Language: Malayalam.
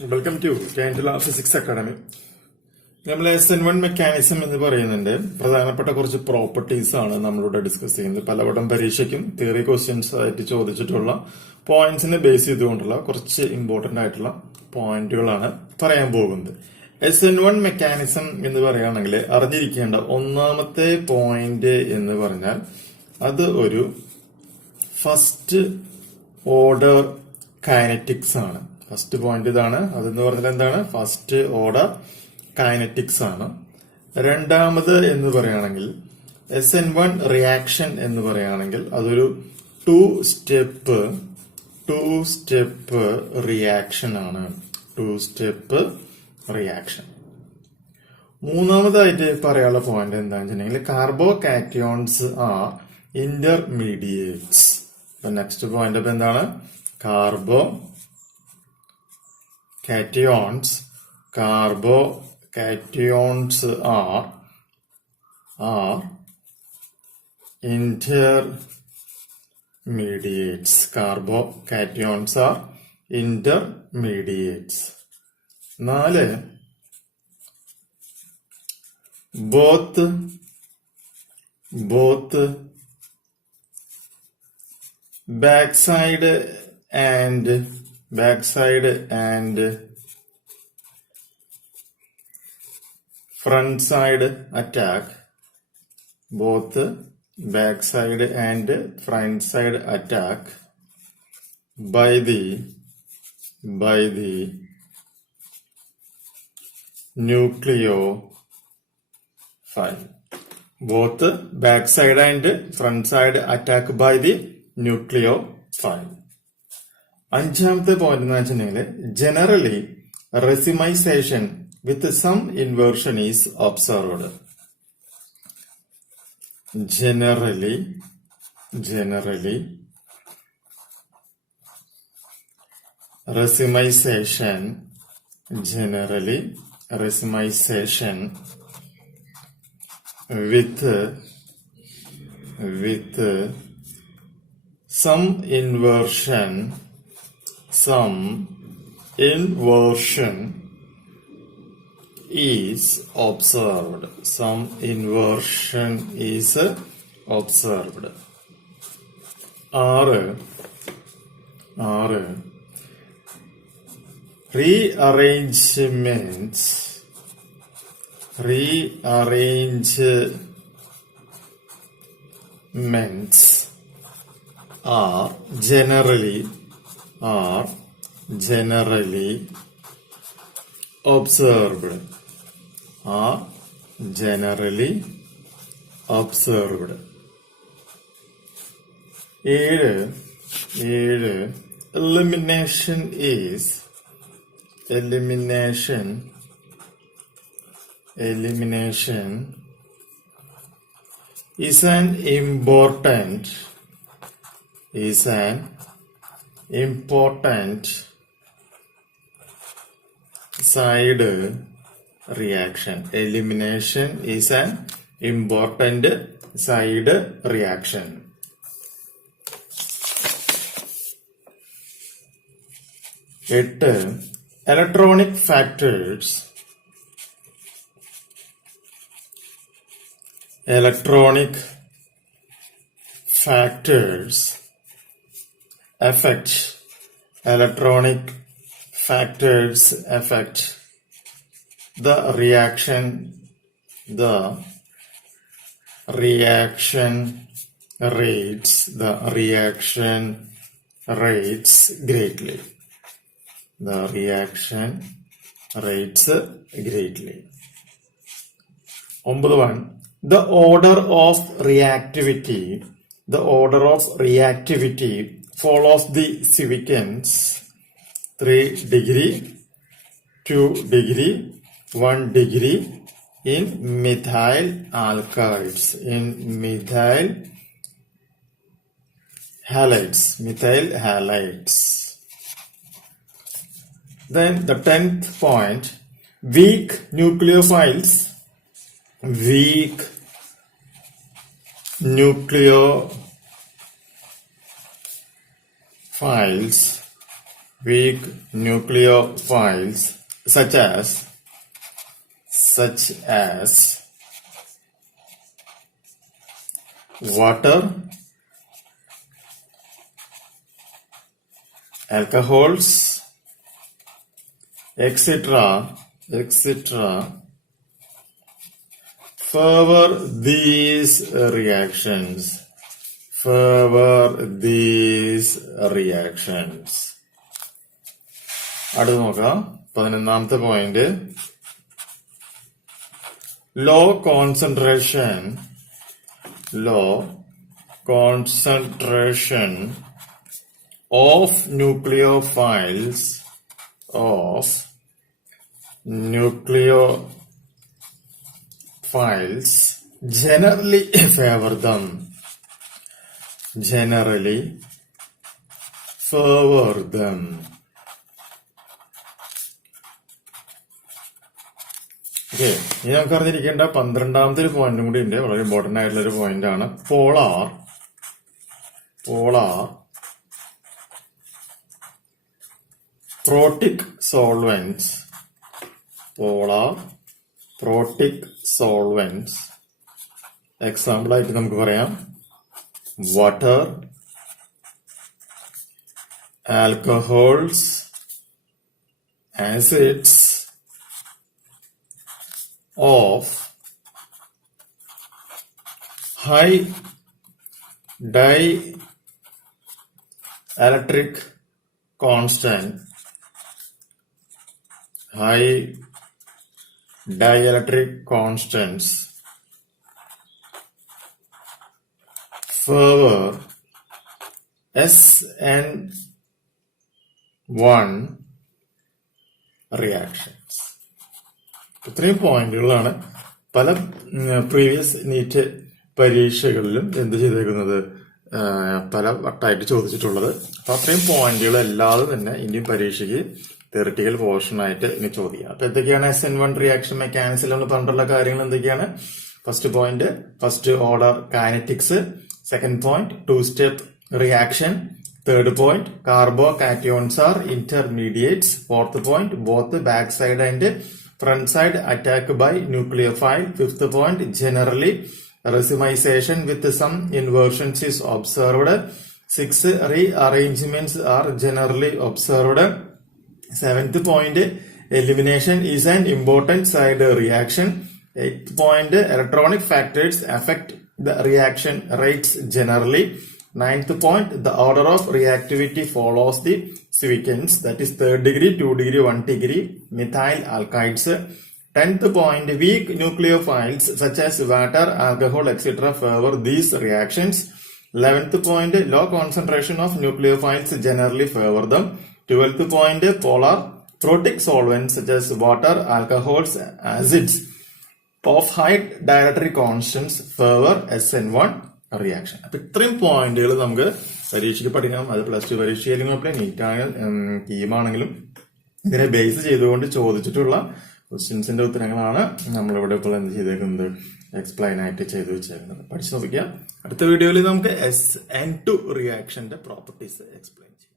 വെൽക്കം ടു കാൻഡില ഫിസിക്സ് അക്കാഡമി. നമ്മൾ SN1 മെക്കാനിസം എന്ന് പറയുന്നുണ്ട്. പ്രധാനപ്പെട്ട കുറച്ച് പ്രോപ്പർട്ടീസ് ആണ് നമ്മളിവിടെ ഡിസ്കസ് ചെയ്യുന്നത്. പലവട്ടം പരീക്ഷയ്ക്കും തിയറി ക്വസ്റ്റ്യൻസ് ആയിട്ട് ചോദിച്ചിട്ടുള്ള പോയിന്റ്സിനെ ബേസ് ചെയ്തുകൊണ്ടുള്ള കുറച്ച് ഇമ്പോർട്ടന്റ് ആയിട്ടുള്ള പോയിന്റുകളാണ് പറയാൻ പോകുന്നത്. SN1 മെക്കാനിസം എന്ന് പറയുകയാണെങ്കിൽ അറിഞ്ഞിരിക്കേണ്ട ഒന്നാമത്തെ പോയിന്റ് എന്ന് പറഞ്ഞാൽ അത് ഒരു ഫസ്റ്റ് ഓർഡർ കൈനറ്റിക്സ് ആണ്. ഫസ്റ്റ് പോയിന്റ് ഇതാണ്. അതെന്ന് പറഞ്ഞാൽ എന്താണ്? ഫസ്റ്റ് ഓർഡർ കൈനറ്റിക്സ് ആണ്. രണ്ടാമത് എന്ന് പറയുകയാണെങ്കിൽ SN1 റിയാക്ഷൻ എന്ന് പറയുകയാണെങ്കിൽ അതൊരു ടു സ്റ്റെപ്പ് റിയാക്ഷൻ ആണ്. Two step reaction. മൂന്നാമതായിട്ട് പറയാനുള്ള പോയിന്റ് എന്താണെന്ന് വെച്ചിട്ടുണ്ടെങ്കിൽ carbocations are intermediates. Next point അപ്പൊ എന്താണ്? Carbocations are intermediates. Carbocations are intermediates. 4. Both backside and front side attack, both backside and front side attack by the nucleophile. Both backside and front side attack by the nucleophile. അഞ്ചാമത്തെ പോയിന്റ് എന്ന് വെച്ചിട്ടുണ്ടെങ്കിൽ generally റെസിമൈസേഷൻ with some inversion is observed. Generally racemization with some inversion is observed. Some inversion is observed. 6. Rearrangements are generally observed. 7. Elimination is an important side reaction. Elimination is an important side reaction. 8. Electronic factors affect the reaction rates greatly. 9. The order of reactivity follows the sequence 3 degree, 2 degree, 1 degree in methyl alkydes, methyl halides. Then the 10th point, weak nucleophiles weak nucleophiles such as water, alcohols, etc. favor these reactions. അടുത്ത് നോക്കാം 11ാമത്തെ point. low concentration of nucleophiles generally favor them. Okay, ഇനി നമുക്ക് അറിഞ്ഞിരിക്കേണ്ട 12ാമത്തെ ഒരു പോയിന്റും കൂടി ഉണ്ട്. വളരെ ഇമ്പോർട്ടന്റ് ആയിട്ടുള്ള ഒരു പോയിന്റ് ആണ്. പോളാർ പ്രോട്ടിക് സോൾവെന്റ്സ് എക്സാമ്പിൾ ആയിട്ട് നമുക്ക് പറയാം water, alcohols, acids of high dielectric constant constants favor SN1 reactions. ഇത്രയും പോയിന്റുകളാണ് പല പ്രീവിയസ് നീറ്റ് പരീക്ഷകളിലും എന്ത് ചെയ്തേക്കുന്നത്, പല വട്ടായിട്ട് ചോദിച്ചിട്ടുള്ളത്. അപ്പൊ അത്രയും പോയിന്റുകൾ അല്ലാതെ തന്നെ ഇന്ത്യൻ പരീക്ഷയ്ക്ക് തിയറിറ്റിക്കൽ പോർഷനായിട്ട് ഇനി ചോദിക്കാം. അപ്പൊ എന്തൊക്കെയാണ് SN1 റിയാക്ഷൻ മെക്കാനിസം നമ്മൾ പറഞ്ഞിട്ടുള്ള കാര്യങ്ങൾ എന്തൊക്കെയാണ്? First point first order kinetics, second point 2-step reaction, third point carbocations are intermediates, fourth point both backside and front side attack by nucleophile, fifth point generally racemization with some inversions is observed, 6 rearrangements are generally observed, 7th point elimination is an important side reaction, 8th point electronic factors affect the reaction rates generally, 9th point the order of reactivity follows the sequence, that is 3rd degree, 2 degree, 1 degree methyl alkydes. 10th point weak nucleophiles such as water, alcohol, etc. favor these reactions. 11th point low concentration of nucleophiles generally favor them. 12th point polar protic solvents such as water, alcohols, acids of high dielectric constants favor SN1 reaction. അപ്പൊ ഇത്രയും പോയിന്റുകൾ നമുക്ക് പരീക്ഷയ്ക്ക് പഠിക്കണം. അത് +2 പരീക്ഷയിലും നീറ്റാണെങ്കിലും കീമാണെങ്കിലും ഇതിനെ ബേസ് ചെയ്തുകൊണ്ട് ചോദിച്ചിട്ടുള്ള ക്വസ്റ്റ്യൻസിന്റെ ഉത്തരങ്ങളാണ് നമ്മളിവിടെ ഇപ്പോൾ എന്ത് ചെയ്തേക്കുന്നത്, എക്സ്പ്ലെയിൻ ആയിട്ട് ചെയ്തു വെച്ചേക്കുന്നത്. പഠിച്ചു നോക്കിയാൽ അടുത്ത വീഡിയോയിൽ നമുക്ക് SN2 റിയാക്ഷന്റെ പ്രോപ്പർട്ടീസ് എക്സ്പ്ലെയിൻ ചെയ്യാം.